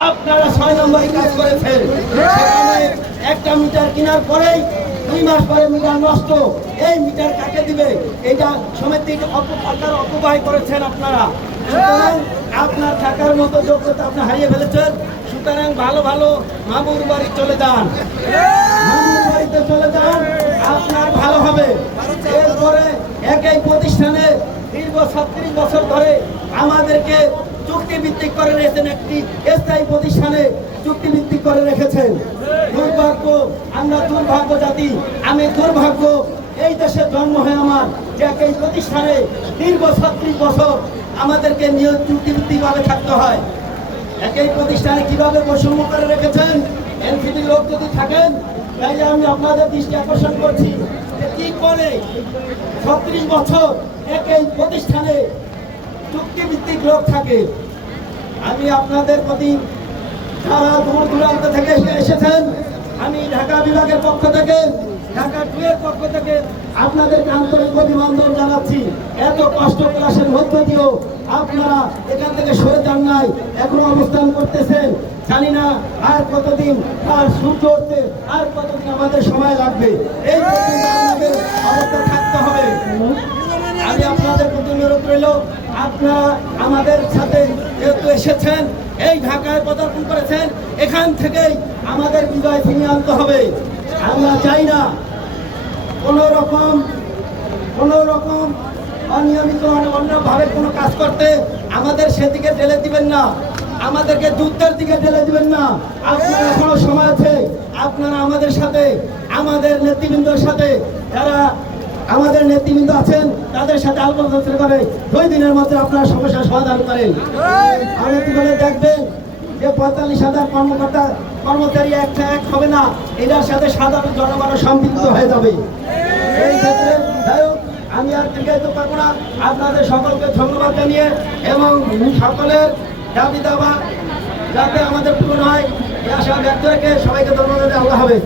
আপনারা ছয় নম্বরে কাজ করেছেন। একটা মিটার কেনার পরেই দুই মাস পরে মিটার নষ্ট। এই মিটার কাকে দিবে? এটা সমিতি অপকার অপব্যয় করেছেন আপনারা। সুতরাং আপনার থাকার মতো যোগ্যতা আপনি হারিয়ে ফেলেছেন। সুতরাং ভালো ভালো মামুর বাড়ি চলে যান। বাড়িতে চলে যান, আপনার ভালো হবে। এরপরে একই প্রতিষ্ঠানে দীর্ঘ ছত্রিশ বছর ধরে আমাদেরকে চুক্তিভিত্তিক করে রেখেছেন একটি স্থায়ী প্রতিষ্ঠানে চুক্তিভিত্তিক করে রেখেছেন। দুর্ভাগ্য, আমরা দুর্ভাগ্য জাতি, আমি দুর্ভাগ্য, এই দেশে জন্ম হয় আমার যে এই প্রতিষ্ঠানে দীর্ঘ ছত্রিশ বছর আমাদেরকে নিয়োগ চুক্তিভিত্তিকভাবে থাকতে হয়। একই প্রতিষ্ঠানে কীভাবে বৈষম্য করে রেখেছেন? এনসিডি লোক যদি থাকেন, তাইলে আমি আপনাদের দৃষ্টি আকর্ষণ করছি যে কি করে ছত্রিশ বছর একই প্রতিষ্ঠানে চুক্তিভিত্তিক লোক থাকে। আমি আপনাদের প্রতি যারা দূর দূরান্ত থেকে এসে- এসেছেন, আমি ঢাকা বিভাগের পক্ষ থেকে, ঢাকা টু এর পক্ষ থেকে আপনাদের আন্তরিক অভিনন্দন জানাচ্ছি। এত কষ্ট ক্লাসের মধ্য দিয়েও আপনারা এখান থেকে সরে যান নাই, এখনও অবস্থান করতেছেন। জানি না আর কতদিন আর সূর্য উঠতে, আর কতদিন আমাদের সময় লাগবে। এই পর্যন্ত আমাদের অবস্থা থাকতে হবে। আমি আপনাদের প্রতি অনুরোধ রইল আপনারা আমাদের সাথে যেহেতু এসেছেন, এই ঢাকায় পদার্পণ করেছেন, এখান থেকেই আমাদের বিজয় ছিনিয়ে আনতে হবে। আমরা চাই না কোনো রকম কোনো রকম অনিয়মিত অন্যভাবে কোনো কাজ করতে আমাদের সেদিকে ঢেলে দিবেন না। আমাদেরকে যুদ্ধের দিকে ঢেলে দিবেন না। আপনার এখনও সময় আছে। আপনারা আমাদের সাথে, আমাদের নেতৃবৃন্দর সাথে, যারা আমাদের নেতৃবৃন্দ আছেন, তাদের সাথে আলোচনা করে দুই দিনের মধ্যে আপনারা সমস্যার সমাধান করেন। আর বলে দেখবেন যে পঁয়তাল্লিশ হাজার কর্মকর্তা, কর্মচারী একটা এক হবে না, এটার সাথে সাধারণ জনগণ সম্পৃক্ত হয়ে যাবে। এই ক্ষেত্রে আমি আর দীর্ঘায়িত পারব না। আপনাদের সকলকে ধন্যবাদ জানিয়ে এবং সকলের দাবি দাবা যাতে আমাদের পূরণ হয়, এই আশা ব্যক্ত রেখে সবাইকে ধন্যবাদ আল্লাহ হবে।